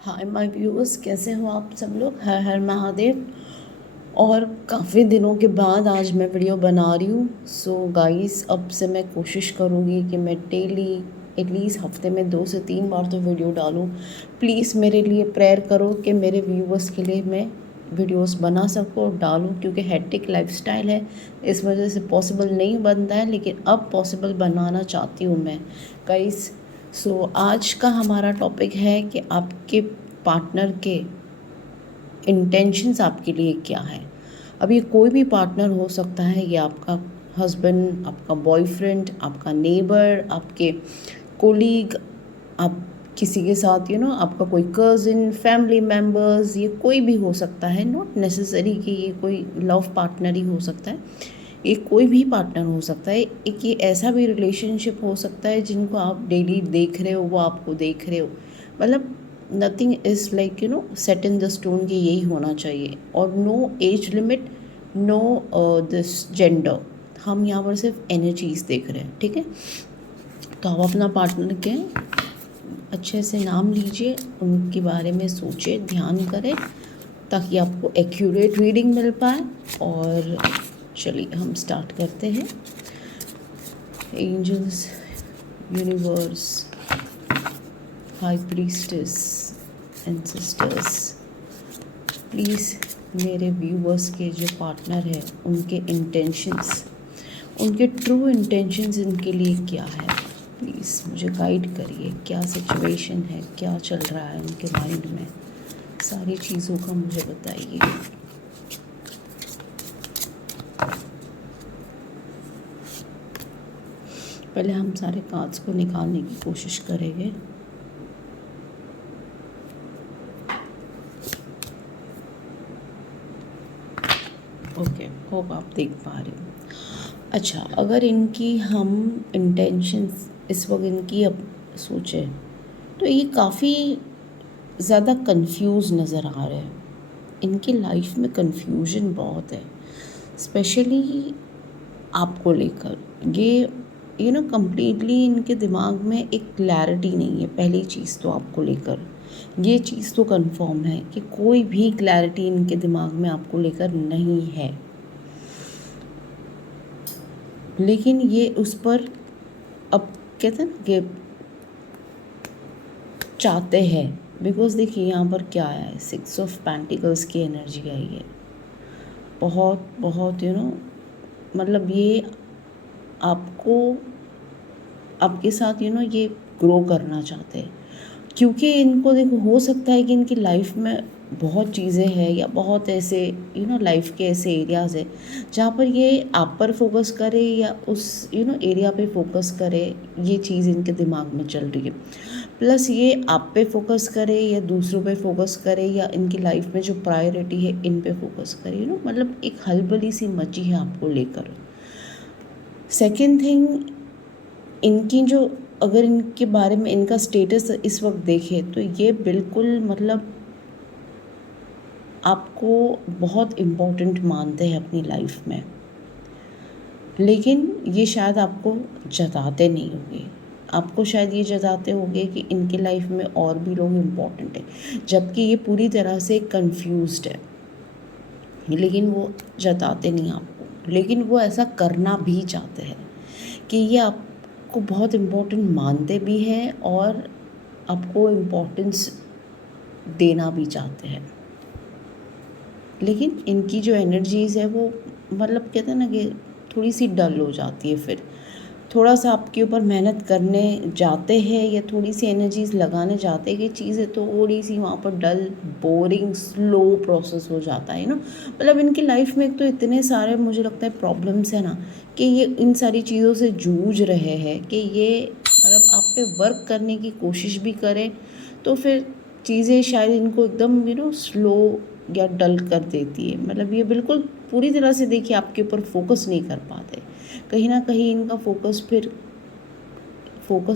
Hi my viewers, कैसे हो आप सब लोग। हर हर महादेव। और काफ़ी दिनों के बाद आज मैं वीडियो बना रही हूँ। सो गाइस, अब से मैं कोशिश करूँगी कि मैं डेली एटलीस्ट हफ्ते में 2 से 3 बार तो वीडियो डालूँ। प्लीज़ मेरे लिए प्रेयर करो कि मेरे व्यूअर्स के लिए मैं वीडियोस बना सकूँ और डालूँ, क्योंकि हेक्टिक लाइफस्टाइल है, इस वजह से पॉसिबल नहीं बनता है, लेकिन अब पॉसिबल बनाना चाहती हूँ मैं गाइस। सो आज का हमारा टॉपिक है कि आपके पार्टनर के इंटेंशंस आपके लिए क्या है। अब ये कोई भी पार्टनर हो सकता है, ये आपका हस्बैंड, आपका बॉयफ्रेंड, आपका नेबर, आपके कोलीग, आप किसी के साथ आपका कोई कज़िन, फैमिली मेम्बर्स, ये कोई भी हो सकता है। नॉट नेसेसरी कि ये कोई लव पार्टनर ही हो सकता है, ये कोई भी पार्टनर हो सकता है। एक ये ऐसा भी रिलेशनशिप हो सकता है जिनको आप डेली देख रहे हो, वो आपको देख रहे हो। मतलब nothing is like set in the stone कि यही होना चाहिए। और no age limit, no this gender. हम यहाँ पर सिर्फ एनर्जीज देख रहे हैं, ठीक है। तो आप अपना पार्टनर के अच्छे से नाम लीजिए, उनके बारे में सोचिए, ध्यान करें, ताकि आपको एक्यूरेट रीडिंग मिल पाए। और चलिए हम स्टार्ट करते हैं। Angels, universe, high priestess, ancestors, please मेरे व्यूवर्स के जो पार्टनर है उनके इंटेंशंस, उनके ट्रू इंटेंशंस इनके लिए क्या है, प्लीज़ मुझे गाइड करिए। क्या सिचुएशन है, क्या चल रहा है उनके माइंड में, सारी चीज़ों का मुझे बताइए। पहले हम सारे कार्ड्स को निकालने की कोशिश करेंगे। ओके, होप आप देख पा रहे हो। अच्छा, अगर इनकी हम इंटेंशंस इस वक्त इनकी अब सोचें तो ये काफ़ी ज़्यादा कंफ्यूज नज़र आ रहे हैं। इनकी लाइफ में कंफ्यूजन बहुत है, स्पेशली आपको लेकर। ये कंप्लीटली इनके दिमाग में एक क्लैरिटी नहीं है। पहली चीज़ तो आपको लेकर ये चीज़ तो कंफर्म है कि कोई भी क्लैरिटी इनके दिमाग में आपको लेकर नहीं है, लेकिन ये उस पर अब कहते हैं ना कि चाहते हैं। बिकॉज देखिए यहाँ पर क्या है, 6 ऑफ पेंटिकल्स की एनर्जी आई है। बहुत बहुत मतलब ये आपको, आपके साथ ये ग्रो करना चाहते हैं। क्योंकि इनको देखो, हो सकता है कि इनकी लाइफ में बहुत चीज़ें हैं या बहुत ऐसे लाइफ के ऐसे एरियाज़ है जहाँ पर ये आप पर फोकस करे या उस एरिया पे फोकस करे, ये चीज़ इनके दिमाग में चल रही है। प्लस ये आप पे फोकस करे या दूसरों पे फोकस करे या इनकी लाइफ में जो प्रायोरिटी है इन पे फोकस करे। मतलब एक हलबली सी मची है आपको लेकर। सेकेंड थिंग, इनकी जो, अगर इनके बारे में इनका स्टेटस इस वक्त देखें तो ये बिल्कुल मतलब आपको बहुत इम्पोर्टेंट मानते हैं अपनी लाइफ में, लेकिन ये शायद आपको जताते नहीं होंगे। आपको शायद ये जताते होंगे कि इनके लाइफ में और भी लोग इम्पोर्टेंट हैं, जबकि ये पूरी तरह से कंफ्यूज्ड है, लेकिन वो जताते नहीं आपको। लेकिन वो ऐसा करना भी चाहते हैं कि ये आपको बहुत इम्पोर्टेंट मानते भी हैं और आपको इम्पोर्टेंस देना भी चाहते हैं। लेकिन इनकी जो एनर्जीज़ है वो मतलब कहते हैं ना कि थोड़ी सी डल हो जाती है। फिर थोड़ा सा आपके ऊपर मेहनत करने जाते हैं या थोड़ी सी एनर्जीज लगाने जाते हैं कि चीज़ें थोड़ी सी वहाँ पर डल, बोरिंग, स्लो प्रोसेस हो जाता है मतलब इनकी लाइफ में एक तो इतने सारे मुझे लगता है प्रॉब्लम्स है ना, कि ये इन सारी चीज़ों से जूझ रहे हैं कि ये मतलब आप पे वर्क करने की कोशिश भी करें तो फिर चीज़ें शायद इनको एकदम स्लो या डल कर देती है। मतलब ये बिल्कुल पूरी तरह से देखिए आपके ऊपर फोकस नहीं कर पाते। कहीं ना कहीं इनका फोकस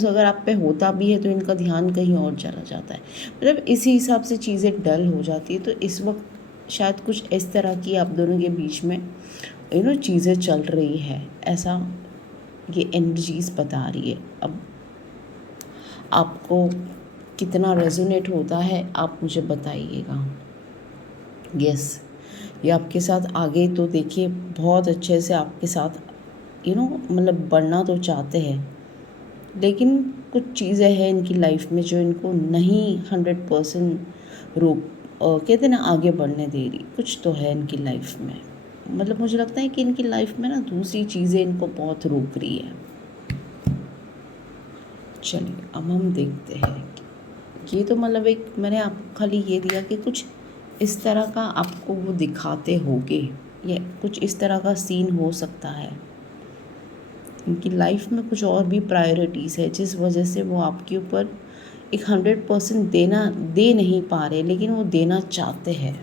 अगर आप पे होता भी है तो इनका ध्यान कहीं और चला जाता है। मतलब इसी हिसाब से चीज़ें डल हो जाती है। तो इस वक्त शायद कुछ इस तरह की आप दोनों के बीच में चीज़ें चल रही है, ऐसा ये एनर्जीज बता रही है। अब आपको कितना रेजोनेट होता है आप मुझे बताइएगा। यस, ये आपके साथ आगे तो देखिए बहुत अच्छे से आपके साथ मतलब बढ़ना तो चाहते हैं, लेकिन कुछ चीज़ें हैं इनकी लाइफ में जो इनको नहीं 100% रोक कहते हैं ना आगे बढ़ने दे रही। कुछ तो है इनकी लाइफ में, मतलब मुझे लगता है कि इनकी लाइफ में ना दूसरी चीज़ें इनको बहुत रोक रही है। चलिए अब हम देखते हैं। ये तो मतलब एक मैंने आपको खाली ये दिया कि कुछ इस तरह का आपको वो दिखाते होगे, या कुछ इस तरह का सीन हो सकता है। इनकी लाइफ में कुछ और भी प्रायोरिटीज़ है जिस वजह से वो आपके ऊपर एक 100% दे नहीं पा रहे, लेकिन वो देना चाहते हैं।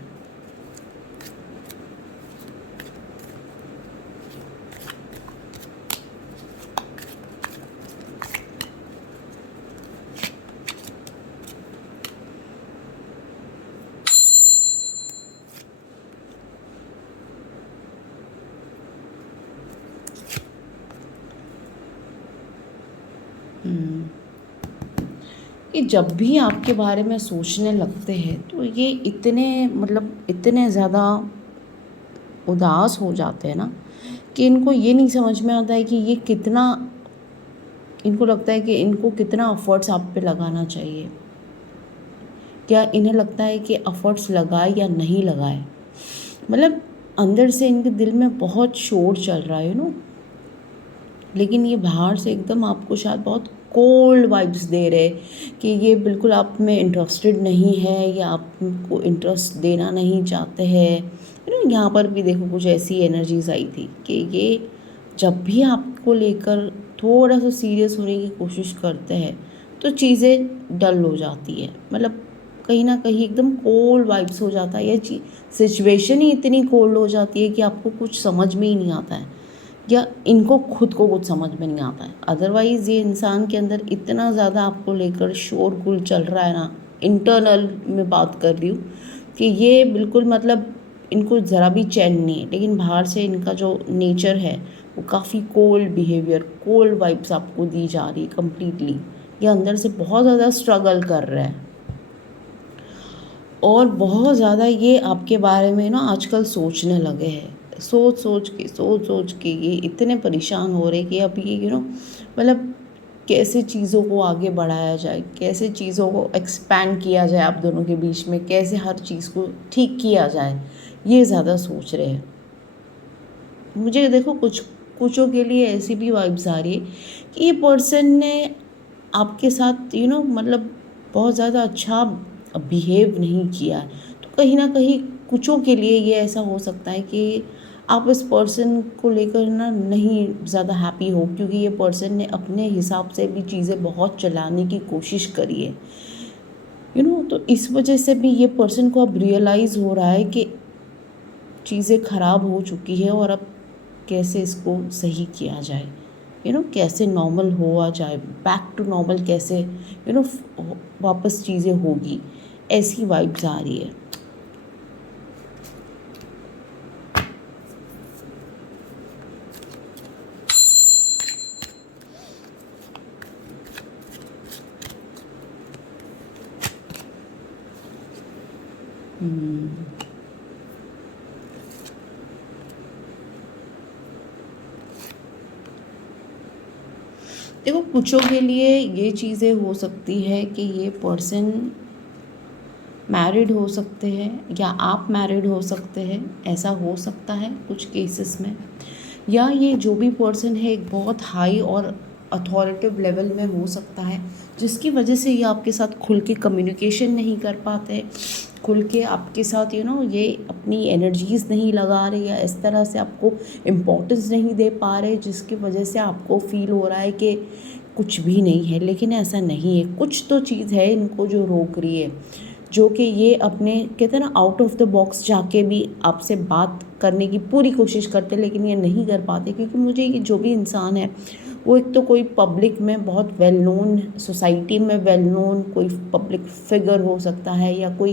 कि जब भी आपके बारे में सोचने लगते हैं तो ये इतने ज़्यादा उदास हो जाते हैं ना कि इनको ये नहीं समझ में आता है कि इनको लगता है कि इनको कितना एफर्ट्स आप पे लगाना चाहिए। क्या इन्हें लगता है कि एफर्ट्स लगाए या नहीं लगाए, मतलब अंदर से इनके दिल में बहुत शोर चल रहा है लेकिन ये बाहर से एकदम आपको शायद बहुत कोल्ड वाइब्स दे रहे कि ये बिल्कुल आप में इंटरेस्टेड नहीं है या आपको इंटरेस्ट देना नहीं चाहते हैं। यहाँ पर भी देखो कुछ ऐसी एनर्जीज आई थी कि ये जब भी आपको लेकर थोड़ा सा सीरियस होने की कोशिश करते हैं तो चीज़ें डल हो जाती है, मतलब कहीं ना कहीं एकदम कोल्ड वाइब्स हो जाता है, या सिचुएशन ही इतनी कोल्ड हो जाती है कि आपको कुछ समझ में ही नहीं आता है, या इनको खुद को कुछ समझ में नहीं आता है। अदरवाइज़ ये इंसान के अंदर इतना ज़्यादा आपको लेकर शोरगुल चल रहा है ना, इंटरनल में बात कर रही हूँ कि ये बिल्कुल मतलब इनको ज़रा भी चैन नहीं है, लेकिन बाहर से इनका जो नेचर है वो काफ़ी कोल्ड बिहेवियर, कोल्ड वाइब्स आपको दी जा रही है कम्प्लीटली। ये अंदर से बहुत ज़्यादा स्ट्रगल कर रहा है और बहुत ज़्यादा ये आपके बारे में ना आजकल सोचने लगे हैं। सोच सोच के ये इतने परेशान हो रहे कि अब ये मतलब कैसे चीज़ों को आगे बढ़ाया जाए, कैसे चीज़ों को एक्सपैंड किया जाए आप दोनों के बीच में, कैसे हर चीज़ को ठीक किया जाए, ये ज़्यादा सोच रहे हैं। मुझे देखो कुछों के लिए ऐसी भी वाइब्स आ रही है कि ये पर्सन ने आपके साथ मतलब बहुत ज़्यादा अच्छा बिहेव नहीं किया है, तो कहीं ना कहीं कुछों के लिए ये ऐसा हो सकता है कि आप इस पर्सन को लेकर ना नहीं ज़्यादा हैप्पी हो, क्योंकि ये पर्सन ने अपने हिसाब से भी चीज़ें बहुत चलाने की कोशिश करी है तो इस वजह से भी ये पर्सन को अब रियलाइज़ हो रहा है कि चीज़ें ख़राब हो चुकी है और अब कैसे इसको सही किया जाए, कैसे नॉर्मल हुआ जाए, बैक टू नॉर्मल कैसे वापस चीज़ें होगी, ऐसी वाइब्स आ रही है। देखो कुछों के लिए ये चीज़ें हो सकती है कि ये पर्सन मैरिड हो सकते हैं या आप मैरिड हो सकते हैं, ऐसा हो सकता है कुछ केसेस में, या ये जो भी पर्सन है एक बहुत हाई और अथॉरिटिव लेवल में हो सकता है जिसकी वजह से ये आपके साथ खुल के कम्युनिकेशन नहीं कर पाते, खुल के आपके साथ ये अपनी एनर्जीज़ नहीं लगा रहे या इस तरह से आपको इम्पोर्टेंस नहीं दे पा रहे, जिसकी वजह से आपको फील हो रहा है कि कुछ भी नहीं है, लेकिन ऐसा नहीं है। कुछ तो चीज़ है इनको जो रोक रही है, जो कि ये अपने कहते हैं ना आउट ऑफ द बॉक्स जाके भी आपसे बात करने की पूरी कोशिश करते, लेकिन ये नहीं कर पाते, क्योंकि मुझे ये जो भी इंसान है वो एक तो कोई पब्लिक में बहुत वेल नोन, सोसाइटी में वेल नोन कोई पब्लिक फिगर हो सकता है, या कोई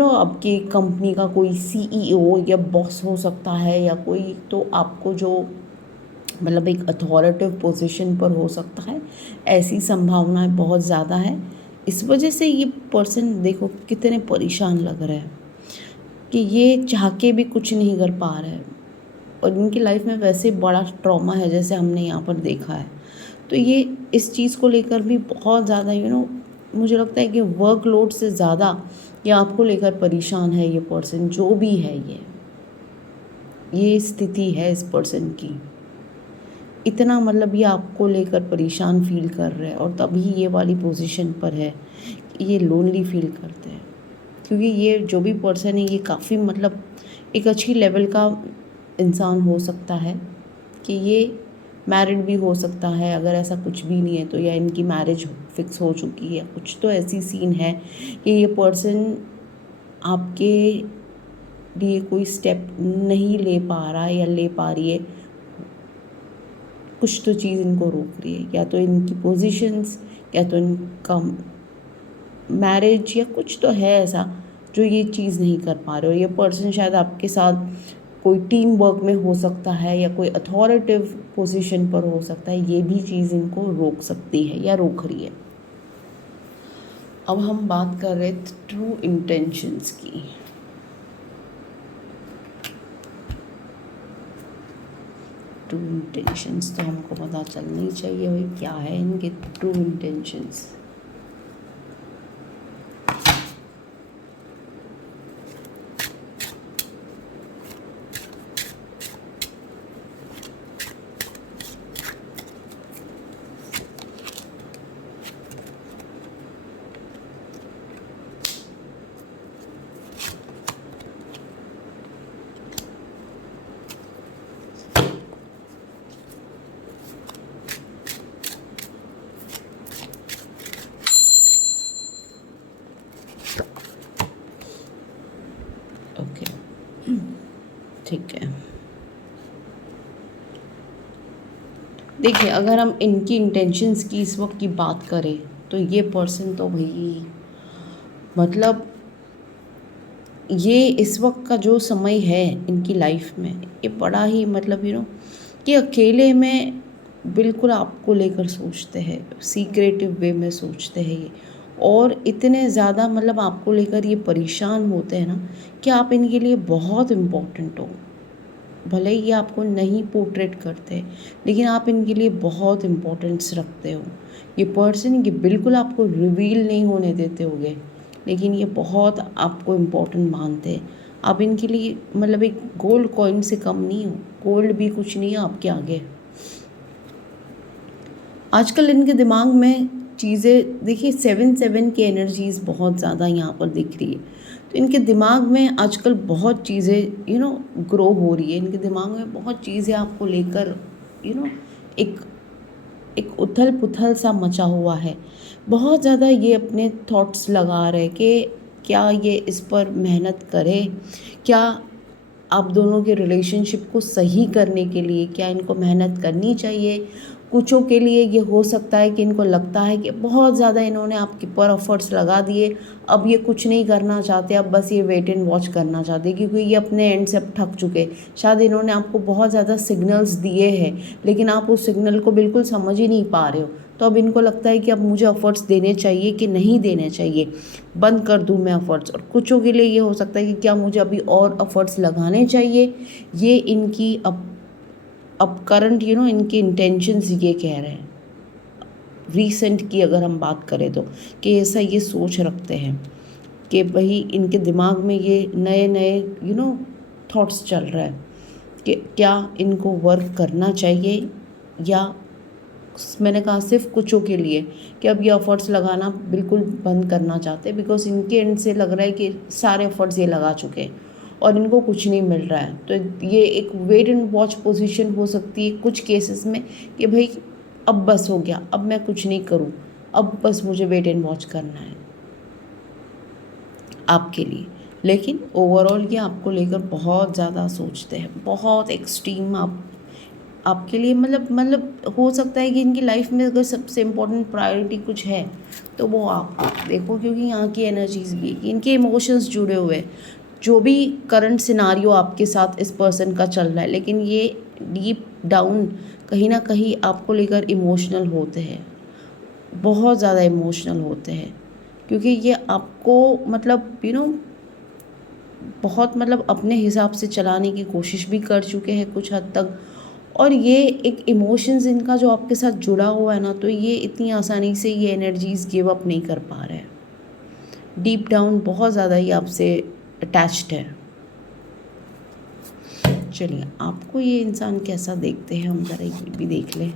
आपकी कंपनी का कोई सीईओ या बॉस हो सकता है, या कोई तो आपको जो एक अथॉरिटिव पोजीशन पर हो सकता है। ऐसी संभावनाएं बहुत ज़्यादा है। इस वजह से ये पर्सन देखो कितने परेशान लग रहा है कि ये चाह के भी कुछ नहीं कर पा रहा है, और इनकी लाइफ में वैसे बड़ा ट्रॉमा है जैसे हमने यहाँ पर देखा है। तो ये इस चीज़ को लेकर भी बहुत ज़्यादा मुझे लगता है कि वर्कलोड से ज़्यादा ये आपको लेकर परेशान है। ये पर्सन जो भी है, ये स्थिति है इस पर्सन की, इतना मतलब ये आपको लेकर परेशान फील कर रहे हैं, और तभी ये वाली पोजीशन पर है कि ये लोनली फील करते हैं। क्योंकि ये जो भी पर्सन है ये काफ़ी मतलब एक अच्छी लेवल का इंसान हो सकता है, कि ये मैरिड भी हो सकता है, अगर ऐसा कुछ भी नहीं है तो, या इनकी मैरिज फिक्स हो चुकी है, कुछ तो ऐसी सीन है कि ये पर्सन आपके लिए कोई स्टेप नहीं ले पा रहा है या ले पा रही है। कुछ तो चीज़ इनको रोक रही है, या तो इनकी पोजीशंस, या तो इनका मैरिज, या कुछ तो है ऐसा जो ये चीज़ नहीं कर पा रहे हो। ये पर्सन शायद आपके साथ कोई टीम वर्क में हो सकता है, या कोई अथॉरिटिव पोजीशन पर हो सकता है। ये भी चीज़ इनको रोक सकती है या रोक रही है। अब हम बात कर रहे थे ट्रू इंटेंशंस की। ट्रू इंटेंशंस तो हमको पता चलनी चाहिए भाई क्या है इनके ट्रू इंटेंशंस। ओके, ठीक है। देखिए, अगर हम इनकी इंटेंशंस की इस वक्त की बात करें तो ये पर्सन तो भाई मतलब ये इस वक्त का जो समय है इनकी लाइफ में, ये बड़ा ही मतलब कि अकेले में बिल्कुल आपको लेकर सोचते हैं, सीक्रेटिव वे में सोचते हैं ये, और इतने ज़्यादा मतलब आपको लेकर ये परेशान होते हैं ना कि आप इनके लिए बहुत इम्पोर्टेंट हो। भले ही ये आपको नहीं पोर्ट्रेट करते, लेकिन आप इनके लिए बहुत इम्पोर्टेंस रखते हो। ये पर्सन ये बिल्कुल आपको रिवील नहीं होने देते होगे, लेकिन ये बहुत आपको इम्पोर्टेंट मानते हैं। आप इनके लिए मतलब एक गोल्ड कॉइन से कम नहीं हो, गोल्ड भी कुछ नहीं है आपके आगे। आजकल इनके दिमाग में चीज़ें देखिए 7-7 की एनर्जीज बहुत ज़्यादा यहाँ पर दिख रही है, तो इनके दिमाग में आजकल बहुत चीज़ें ग्रो हो रही है। इनके दिमाग में बहुत चीज़ें आपको लेकर एक एक उथल पुथल सा मचा हुआ है। बहुत ज़्यादा ये अपने थॉट्स लगा रहे कि क्या ये इस पर मेहनत करे, क्या आप दोनों के रिलेशनशिप को सही करने के लिए क्या इनको मेहनत करनी चाहिए। कुछों के लिए ये हो सकता है कि इनको लगता है कि बहुत ज़्यादा इन्होंने आपके पर एफर्ट्स लगा दिए, अब ये कुछ नहीं करना चाहते, अब बस ये वेट एंड वॉच करना चाहते, क्योंकि ये अपने एंड से अब थक चुके। शायद इन्होंने आपको बहुत ज़्यादा सिग्नल्स दिए हैं, लेकिन आप उस सिग्नल को बिल्कुल समझ ही नहीं पा रहे हो। तो अब इनको लगता है कि अब मुझे एफर्ट्स देने चाहिए कि नहीं देने चाहिए, बंद कर दूं मैं एफर्ट्स। और कुछों के लिए ये हो सकता है कि क्या मुझे अभी और एफर्ट्स लगाने चाहिए। ये इनकी अब करंट इनके इंटेंशंस ये कह रहे हैं। रीसेंट की अगर हम बात करें तो कि ऐसा ये सोच रखते हैं कि भाई इनके दिमाग में ये नए नए थॉट्स चल रहा है कि क्या इनको वर्क करना चाहिए, या मैंने कहा सिर्फ कुछों के लिए कि अब ये एफर्ट्स लगाना बिल्कुल बंद करना चाहते हैं, बिकॉज इनके एंड से लग रहा है कि सारे एफर्ट्स ये लगा चुके हैं और इनको कुछ नहीं मिल रहा है। तो ये एक वेट एंड वॉच पोजीशन हो सकती है कुछ केसेस में कि भाई अब बस हो गया, अब मैं कुछ नहीं करूँ, अब बस मुझे वेट एंड वॉच करना है आपके लिए। लेकिन ओवरऑल ये आपको लेकर बहुत ज़्यादा सोचते हैं, बहुत एक्सट्रीम आपके लिए मतलब हो सकता है कि इनकी लाइफ में अगर सबसे इम्पोर्टेंट प्रायोरिटी कुछ है तो वो आप देखो, क्योंकि यहाँ की एनर्जीज भी कि इनके इमोशंस जुड़े हुए हैं। जो भी करंट सिनारियो आपके साथ इस पर्सन का चल रहा है, लेकिन ये डीप डाउन कहीं ना कहीं आपको लेकर इमोशनल होते हैं, बहुत ज़्यादा इमोशनल होते हैं। क्योंकि ये आपको मतलब बहुत मतलब अपने हिसाब से चलाने की कोशिश भी कर चुके हैं कुछ हद तक, और ये एक इमोशंस इनका जो आपके साथ जुड़ा हुआ है ना, तो ये इतनी आसानी से ये एनर्जीज गिव अप नहीं कर पा रहे हैं। डीप डाउन बहुत ज़्यादा ही आपसे अटैच्ड है। चलिए आपको ये इंसान कैसा देखते हैं हम ज़रा ये भी देख लें।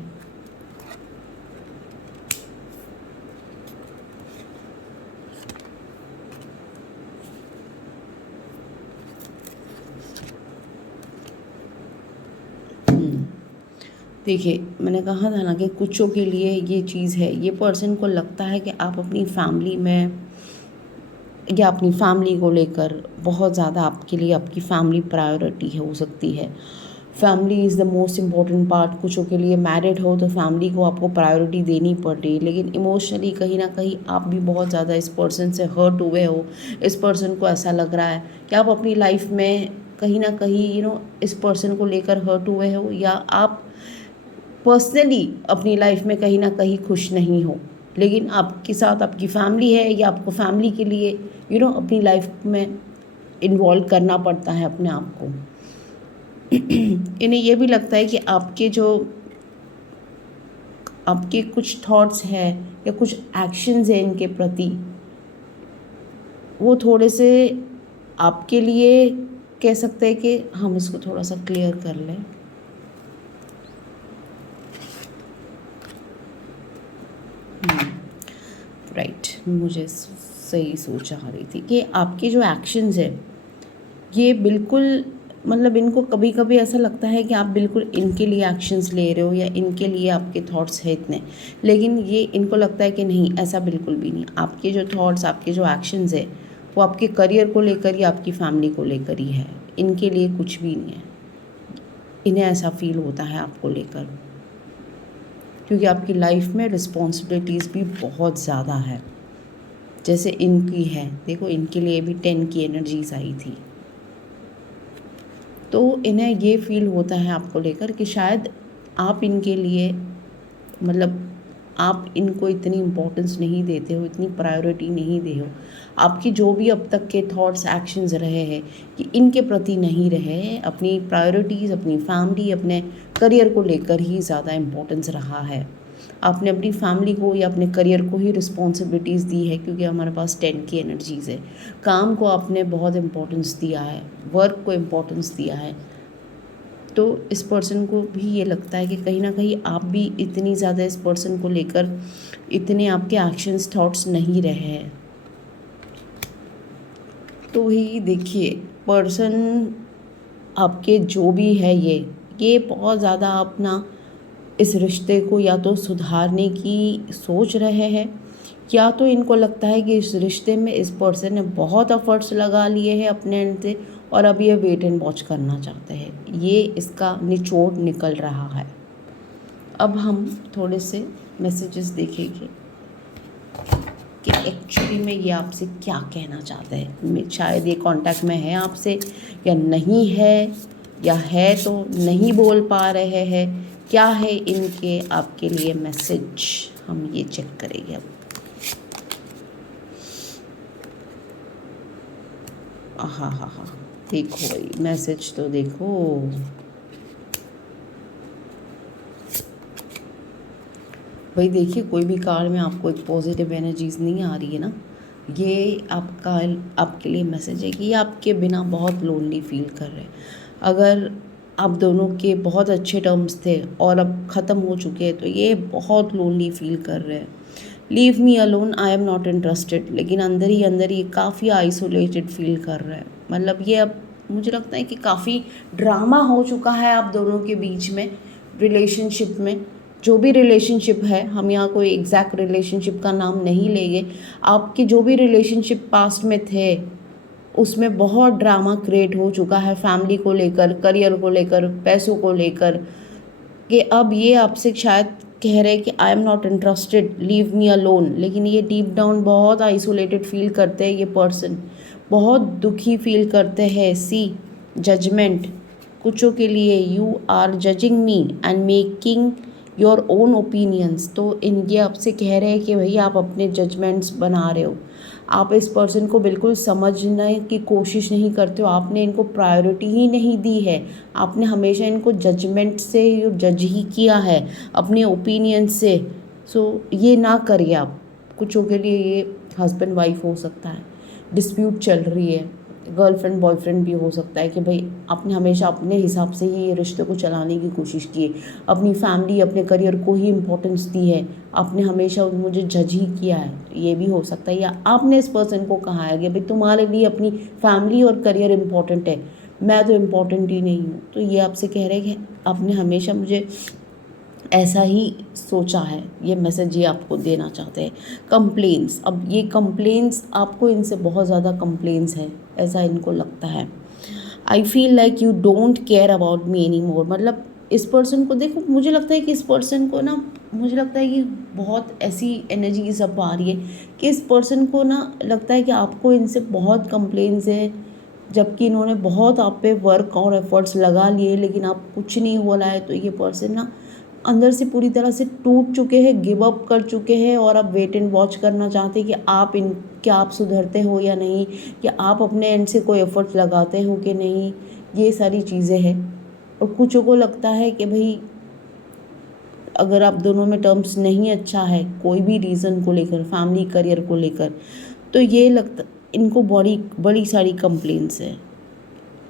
देखिए मैंने कहा था ना कि कुछों के लिए ये चीज़ है, ये पर्सन को लगता है कि आप अपनी फैमिली में या अपनी फैमिली को लेकर बहुत ज़्यादा, आपके लिए आपकी फैमिली प्रायोरिटी है, हो सकती है। Family is the most important part. कुछों के लिए मैरिड हो तो फैमिली को आपको प्रायोरिटी देनी पड़ रही है, लेकिन इमोशनली कहीं ना कहीं आप भी बहुत ज़्यादा इस पर्सन से हर्ट हुए हो। इस पर्सन को ऐसा लग रहा है कि आप अपनी लाइफ में कहीं ना कहीं इस पर्सन को लेकर हर्ट हुए हो, या आप पर्सनली अपनी लाइफ में कहीं ना कहीं खुश नहीं हो, लेकिन आपके साथ आपकी फैमिली है, या आपको फैमिली के लिए अपनी लाइफ में इन्वॉल्व करना पड़ता है अपने आप को। इन्हें ये भी लगता है कि आपके कुछ थॉट्स हैं या कुछ एक्शंस हैं इनके प्रति, वो थोड़े से आपके लिए, कह सकते हैं कि हम इसको थोड़ा सा क्लियर कर लें। राइट, मुझे सही सोच आ रही थी कि आपके जो एक्शंस है ये बिल्कुल मतलब इनको कभी कभी ऐसा लगता है कि आप बिल्कुल इनके लिए एक्शंस ले रहे हो या इनके लिए आपके थॉट्स हैं इतने, लेकिन ये इनको लगता है कि नहीं, ऐसा बिल्कुल भी नहीं। आपके जो थॉट्स, आपके जो एक्शंस है वो आपके करियर को लेकर या आपकी फैमिली को लेकर ही है, इनके लिए कुछ भी नहीं है। इन्हें ऐसा फील होता है आपको लेकर, क्योंकि आपकी लाइफ में रिस्पॉन्सिबिलिटीज़ भी बहुत ज़्यादा है, जैसे इनकी है। देखो इनके लिए भी 10 की एनर्जीज आई थी, तो इन्हें ये फील होता है आपको लेकर कि शायद आप इनके लिए मतलब आप इनको इतनी इम्पोर्टेंस नहीं देते हो, इतनी प्रायोरिटी नहीं दे हो। आपकी जो भी अब तक के थॉट्स एक्शंस रहे हैं कि इनके प्रति नहीं रहे, अपनी प्रायोरिटीज़, अपनी फैमिली, अपने करियर को लेकर ही ज़्यादा इम्पोर्टेंस रहा है। आपने अपनी फैमिली को या अपने करियर को ही रिस्पॉन्सिबिलिटीज़ दी है, क्योंकि हमारे पास 10 की एनर्जीज़ है। काम को आपने बहुत इम्पोर्टेंस दिया है, वर्क को इम्पोर्टेंस दिया है। तो इस पर्सन को भी ये लगता है कि कहीं ना कहीं आप भी इतनी ज़्यादा इस पर्सन को लेकर इतने आपके एक्शंस थॉट्स नहीं रहे हैं। तो ही देखिए पर्सन आपके जो भी है ये बहुत ज़्यादा अपना इस रिश्ते को या तो सुधारने की सोच रहे हैं, या तो इनको लगता है कि इस रिश्ते में इस पर्सन ने बहुत एफर्ट्स लगा लिए हैं अपने एंड से, और अब ये वेट एंड वॉच करना चाहते हैं। ये इसका निचोड़ निकल रहा है। अब हम थोड़े से मैसेजेस देखेंगे कि एक्चुअली में ये आपसे क्या कहना चाहते हैं। शायद ये कांटेक्ट में है आपसे या नहीं है, या है तो नहीं बोल पा रहे हैं। क्या है इनके आपके लिए मैसेज, हम ये चेक करेंगे अब। हाँ हाँ हाँ, देखो भाई मैसेज तो देखो। भाई देखिए कोई भी कार्ड में आपको एक पॉजिटिव एनर्जीज नहीं आ रही है ना, ये आपके लिए मैसेज है कि ये आपके बिना बहुत लोनली फील कर रहे हैं। अगर आप दोनों के बहुत अच्छे टर्म्स थे और अब ख़त्म हो चुके हैं, तो ये बहुत लोनली फील कर रहे हैं। Leave me alone, I am not interested, लेकिन अंदर ही अंदर ये काफ़ी आइसोलेटेड फील कर रहे हैं। मतलब ये अब मुझे लगता है कि काफ़ी ड्रामा हो चुका है आप दोनों के बीच में, रिलेशनशिप में। जो भी रिलेशनशिप है, हम यहाँ कोई एग्जैक्ट रिलेशनशिप का नाम नहीं लेंगे, आपके जो भी रिलेशनशिप पास्ट में थे उसमें बहुत ड्रामा क्रिएट हो चुका है, फैमिली को लेकर, करियर को लेकर, पैसों को लेकर, कि अब ये आपसे शायद कह रहे हैं कि I am not interested, leave me alone, लेकिन ये डीप डाउन बहुत आइसोलेटेड फील करते हैं। ये पर्सन बहुत दुखी फील करते हैं। सी जजमेंट, कुछों के लिए you are judging me and making your own opinions. तो इनके आपसे कह रहे हैं कि भाई आप अपने जजमेंट्स बना रहे हो, आप इस पर्सन को बिल्कुल समझने की कोशिश नहीं करते हो, आपने इनको प्रायोरिटी ही नहीं दी है, आपने हमेशा इनको जजमेंट से जज ही किया है, अपने ओपिनियन से। सो ये ना करिए आप। कुछों के लिए ये हस्बैंड वाइफ हो सकता है, डिस्प्यूट चल रही है, गर्लफ्रेंड बॉयफ्रेंड भी हो सकता है कि भाई आपने हमेशा अपने हिसाब से ही ये रिश्ते को चलाने की कोशिश की है, अपनी फैमिली अपने करियर को ही इम्पोर्टेंस दी है, आपने हमेशा मुझे जज ही किया है, ये भी हो सकता है। या आपने इस पर्सन को कहा है कि भाई तुम्हारे लिए अपनी फैमिली और करियर इम्पोर्टेंट है, मैं तो इम्पोर्टेंट ही नहीं हूँ। तो ये आपसे कह रहे हैं कि आपने हमेशा मुझे ऐसा ही सोचा है, ये मैसेज ये आपको देना चाहते हैं। कंप्लेंट्स, अब ये कंप्लेंट्स आपको इनसे बहुत ज़्यादा कंप्लेंट्स है, ऐसा इनको लगता है। I feel like you don't care about me any more, मतलब इस पर्सन को देखो, मुझे लगता है कि इस पर्सन को ना, मुझे लगता है कि बहुत ऐसी एनर्जी सब आ रही है कि इस पर्सन को ना लगता है कि आपको इनसे बहुत कंप्लेंट्स है, जबकि इन्होंने बहुत आप पे वर्क और एफर्ट्स लगा लिए लेकिन आप कुछ नहीं हो रहा है। तो ये पर्सन ना अंदर से पूरी तरह से टूट चुके हैं, गिव अप कर चुके हैं, और अब वेट एंड वॉच करना चाहते हैं कि आप क्या आप सुधरते हो या नहीं, या आप अपने एंड से कोई एफर्ट्स लगाते हो कि नहीं, ये सारी चीज़ें हैं। और कुछों को लगता है कि भाई अगर आप दोनों में टर्म्स नहीं अच्छा है कोई भी रीज़न को लेकर, फैमिली करियर को लेकर, तो ये लगता इनको बड़ी बड़ी सारी कंप्लेंट्स है।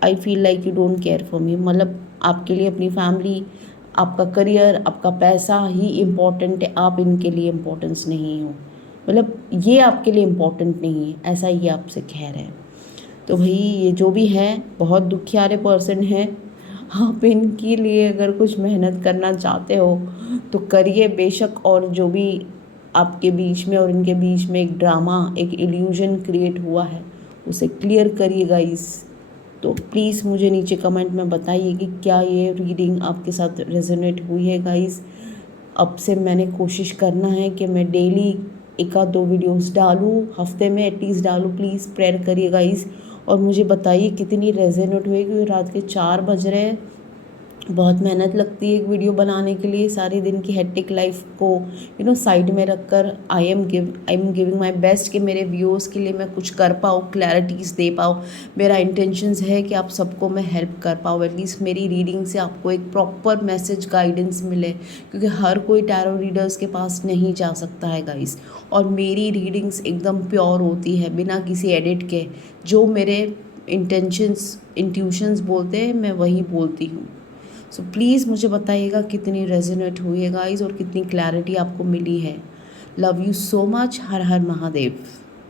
I feel like you don't care for me, मतलब आपके लिए अपनी फैमिली, आपका करियर, आपका पैसा ही इम्पोर्टेंट है, आप इनके लिए इम्पोर्टेंस नहीं हो, मतलब ये आपके लिए इम्पोर्टेंट नहीं है, ऐसा ये आपसे कह रहे हैं। तो भाई ये जो भी है बहुत दुखियारे पर्सन है, आप इनके लिए अगर कुछ मेहनत करना चाहते हो तो करिए बेशक, और जो भी आपके बीच में और इनके बीच में एक ड्रामा, एक इल्यूजन क्रिएट हुआ है उसे क्लियर करिए गाइस। तो प्लीज़ मुझे नीचे कमेंट में बताइए कि क्या ये रीडिंग आपके साथ रेजोनेट हुई है गाइस। अब से मैंने कोशिश करना है कि मैं डेली एक आध दो वीडियोस डालूँ, हफ्ते में एटलीस्ट डालूँ। प्लीज़ प्रेयर करिए गाइस, और मुझे बताइए कितनी रेजोनेट हुई, क्योंकि रात के 4 बज रहे हैं, बहुत मेहनत लगती है एक वीडियो बनाने के लिए, सारे दिन की हेक्टिक लाइफ को साइड में रखकर I am giving my best कि मेरे व्यूअर्स के लिए मैं कुछ कर पाऊँ, क्लैरिटीज़ दे पाऊँ। मेरा इंटेंशंस है कि आप सबको मैं हेल्प कर पाऊँ, एटलीस्ट मेरी रीडिंग से आपको एक प्रॉपर मैसेज गाइडेंस मिले, क्योंकि हर कोई टैरो रीडर्स के पास नहीं जा सकता है गाइस। और मेरी रीडिंग्स एकदम प्योर होती है, बिना किसी एडिट के, जो मेरे इंट्यूशंस बोलते हैं मैं वही बोलती हूँ। सो प्लीज़ मुझे बताइएगा कितनी रेजोनेट हुई है गाइस, और कितनी क्लैरिटी आपको मिली है। Love you so much. Her her Mahadev.